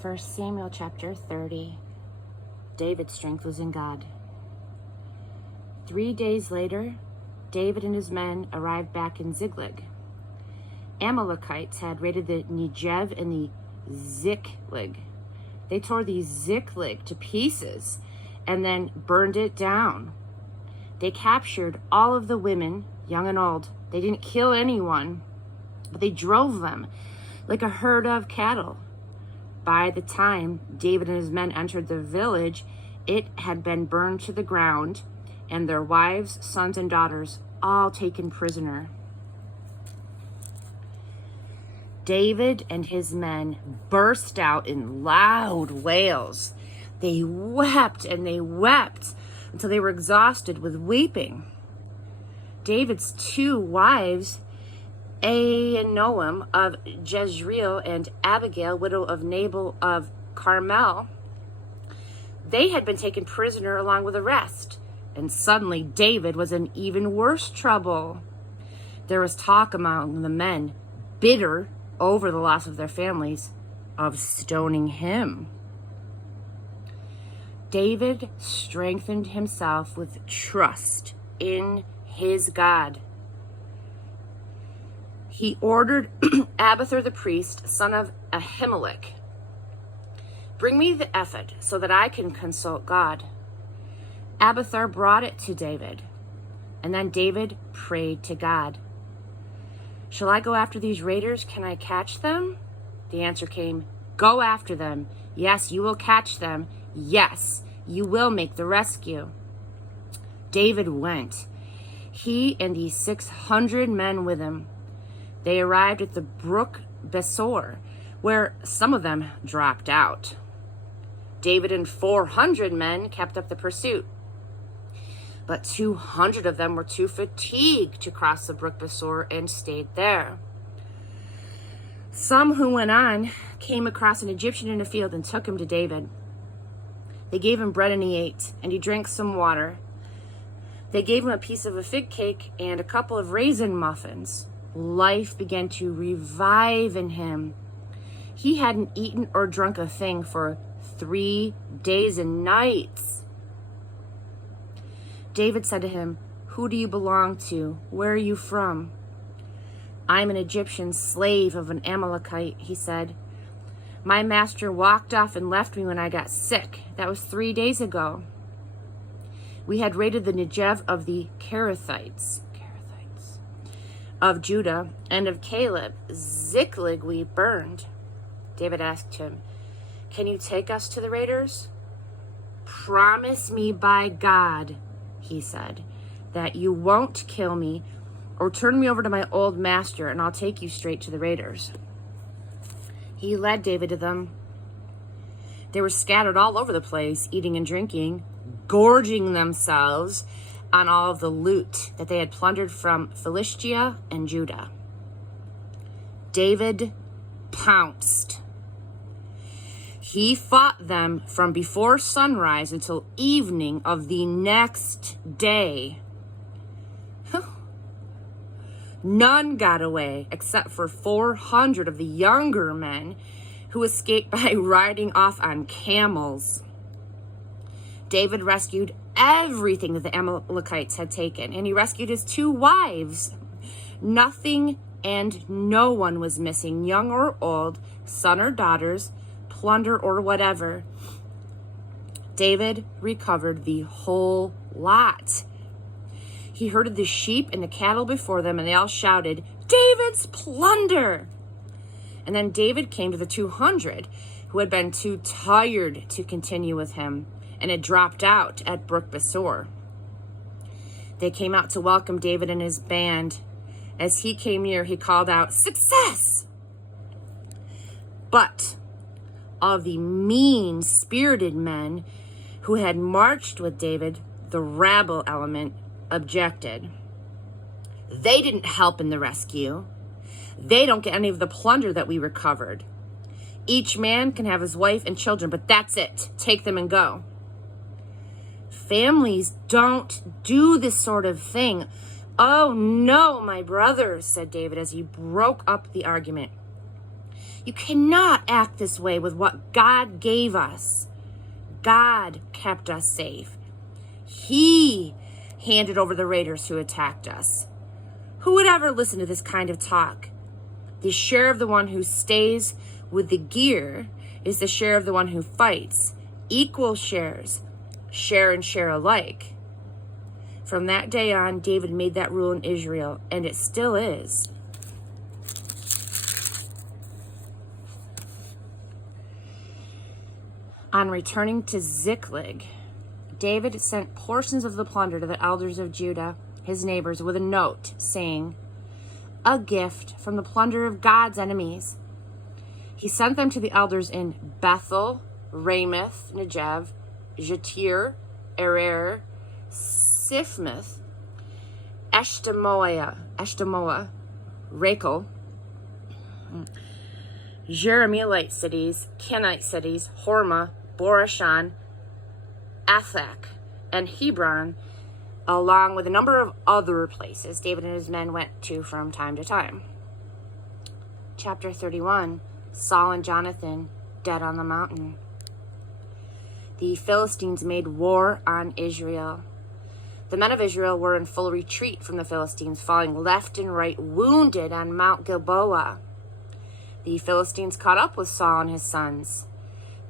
1 Samuel chapter 30. David's strength was in God. 3 days later, David and his men arrived back in Ziklag. Amalekites had raided the Negev and the Ziklag. They tore the Ziklag to pieces and then burned it down. They captured all of the women, young and old. They didn't kill anyone, but they drove them like a herd of cattle. By the time David and his men entered the village, it had been burned to the ground, and their wives, sons, and daughters all taken prisoner. David and his men burst out in loud wails. They wept and they wept until they were exhausted with weeping. David's 2 wives, Ahinoam of Jezreel and Abigail, widow of Nabal of Carmel, they had been taken prisoner along with the rest. And suddenly David was in even worse trouble. There was talk among the men, bitter over the loss of their families, of stoning him. David strengthened himself with trust in his God. He ordered Abiathar the priest, son of Ahimelech, "Bring me the ephod so that I can consult God." Abiathar brought it to David, and then David prayed to God. "Shall I go after these raiders? Can I catch them?" The answer came, "Go after them. Yes, you will catch them. Yes, you will make the rescue." David went, he and the 600 men with him. They arrived at the brook Besor, where some of them dropped out. David and 400 men kept up the pursuit, but 200 of them were too fatigued to cross the brook Besor and stayed there. Some who went on came across an Egyptian in a field and took him to David. They gave him bread and he ate, and he drank some water. They gave him a piece of a fig cake and a couple of raisin muffins. Life began to revive in him. He hadn't eaten or drunk a thing for 3 days and nights. David said to him, "Who do you belong to? Where are you from?" "I'm an Egyptian slave of an Amalekite," he said. "My master walked off and left me when I got sick. That was 3 days ago. We had raided the Negev of the Kerethites of Judah, and of Caleb. Ziklag we burned." David asked him, "Can you take us to the raiders?" "Promise me by God," he said, "that you won't kill me or turn me over to my old master, and I'll take you straight to the raiders." He led David to them. They were scattered all over the place, eating and drinking, gorging themselves on all of the loot that they had plundered from Philistia and Judah. David pounced. He fought them from before sunrise until evening of the next day. None got away except for 400 of the younger men who escaped by riding off on camels. David rescued everything that the Amalekites had taken, and he rescued his 2 wives. Nothing and no one was missing, young or old, son or daughters, plunder or whatever. David recovered the whole lot. He herded the sheep and the cattle before them, and they all shouted, "David's plunder!" And then David came to the 200 who had been too tired to continue with him and had dropped out at Brook Besor. They came out to welcome David and his band. As he came near, he called out, "Success!" But of the mean-spirited men who had marched with David, the rabble element objected. "They didn't help in the rescue. They don't get any of the plunder that we recovered. Each man can have his wife and children, but that's it. Take them and go." "Families don't do this sort of thing." "Oh, no, my brothers," said David as he broke up the argument. You cannot act this way with what God gave us. God kept us safe. He handed over the raiders who attacked us. Who would ever listen to this kind of talk? The share of the one who stays with the gear is the share of the one who fights. Equal shares, share and share alike. From that day on, David made that rule in Israel, and it still is. On returning to Ziklag, David sent portions of the plunder to the elders of Judah, his neighbors, with a note saying, "A gift from the plunder of God's enemies." He sent them to the elders in Bethel, Ramoth, Negev, Jatir, Arer, Sifmith, Eshtemoa, Rakel, Jeremielite cities, Kenite cities, Hormah, Borashan, Athak, and Hebron, along with a number of other places David and his men went to from time to time. Chapter 31, Saul and Jonathan, dead on the mountain. The Philistines made war on Israel. The men of Israel were in full retreat from the Philistines, falling left and right, wounded on Mount Gilboa. The Philistines caught up with Saul and his sons.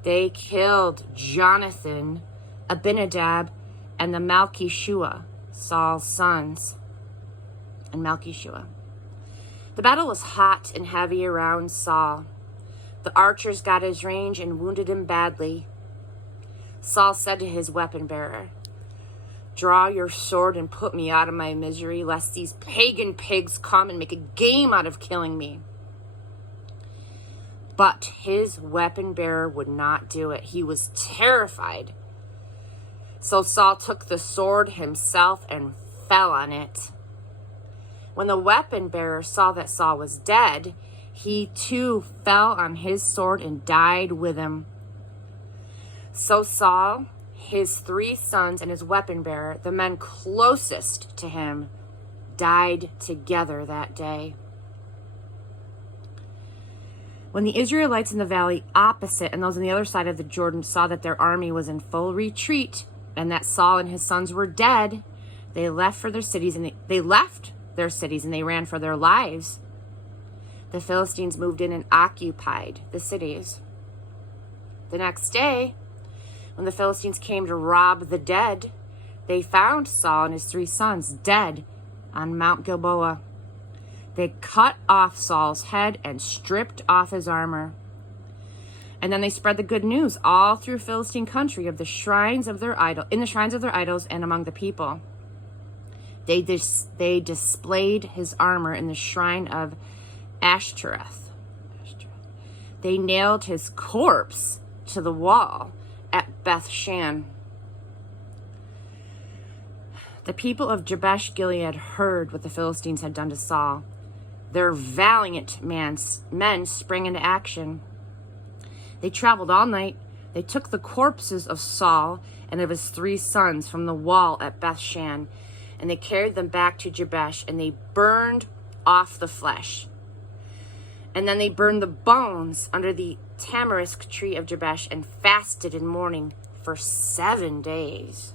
They killed Jonathan, Abinadab, and the Malchishua, Saul's sons, and Malchishua. The battle was hot and heavy around Saul. The archers got his range and wounded him badly. Saul said to his weapon bearer, "Draw your sword and put me out of my misery, lest these pagan pigs come and make a game out of killing me." But his weapon bearer would not do it. He was terrified. So Saul took the sword himself and fell on it. When the weapon bearer saw that Saul was dead, he too fell on his sword and died with him. So Saul, his 3 sons, and his weapon bearer, the men closest to him, died together that day. When the Israelites in the valley opposite and those on the other side of the Jordan saw that their army was in full retreat and that Saul and his sons were dead, they left their cities and they ran for their lives. The Philistines moved in and occupied the cities. The next day, when the Philistines came to rob the dead, they found Saul and his 3 sons dead on Mount Gilboa. They cut off Saul's head and stripped off his armor. And then they spread the good news all through Philistine country of the shrines of their idols and among the people. They displayed his armor in the shrine of Ashtoreth. They nailed his corpse to the wall at Beth Shan. The people of Jabesh Gilead heard what the Philistines had done to Saul. Their valiant men sprang into action. They traveled all night. They took the corpses of Saul and of his 3 sons from the wall at Beth Shan, and they carried them back to Jabesh, and they burned off the flesh. And then they burned the bones under the tamarisk tree of Jabesh and fasted in mourning for 7 days.